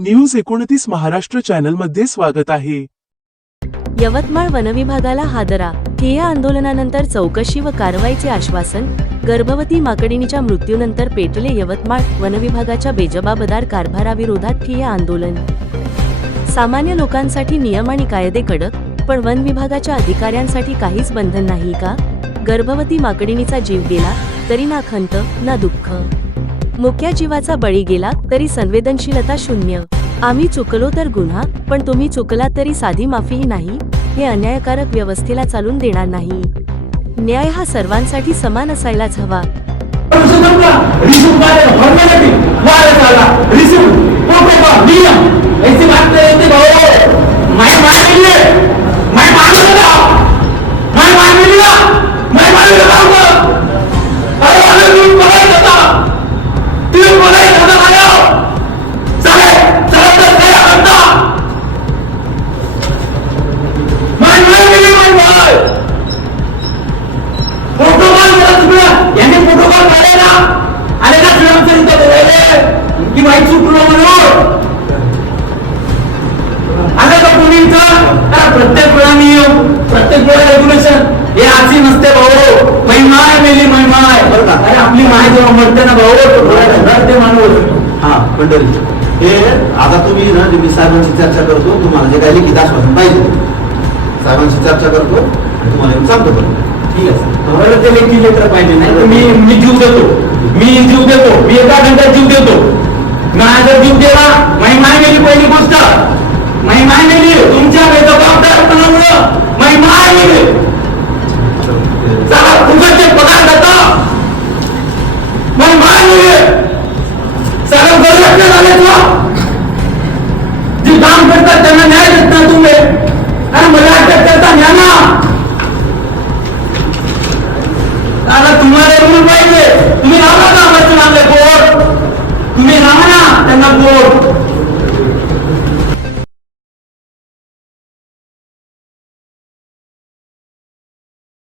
News एकोणतीस महाराष्ट्र चॅनलमध्ये स्वागत आहे. यवतमाळ वनविभागाला हादरा. ठिय्या आंदोलनानंतर चौकशी व कारवाईचे आश्वासन गर्भवती माकडिणीच्या मृत्यूनंतर पेटले यवतमाळ वनविभागाच्या बेजबाबदार कारभाराविरोधात ठिय्या आंदोलन. सामान्य लोकांसाठी नियम आणि कायदे कडक पण वन विभागाच्या अधिकाऱ्यांसाठी काहीच बंधन नाही का? गर्भवती माकडिणीचा जीव गेला तरी ना खंत ना दुःख. मुक्या जीवाचा बळी गेला तरी संवेदनशीलता शून्य. आम्ही चुकलो तर गुन्हा पण तुम्ही चुकला तरी साधी माफीही नाही हे अन्यायकारक व्यवस्थेला चालून देणार नाही. न्याय हा सर्वांसाठी समान असायलाच हवा. अशी नसते भाऊ. महिमाय मेली महिमाय. बरं का? अरे आपली माय जेव्हा म्हणते ना भाऊ तो माणूस. हा मंडळी हे आता तुम्ही ना मी साहेबांशी चर्चा करतो तुम्हाला जे काही लिखित आश्वासन पाहिजे? साहेबांशी चर्चा करतो आणि तुम्हाला येऊन सांगतो पण ठीक आहे तुम्हाला ते लेखी लेटर पाहिजे नाही. तर मी मी जीव देतो. मी जीव देतो. मी एका घंट्यात जीव देतो. माझा जीव दिला माई माय गेली पहिली गोष्ट. तुम्हारे पाहिजे तुम्ही राहणार ना बसणार पोर तुम्ही राहा ना त्यांना पोर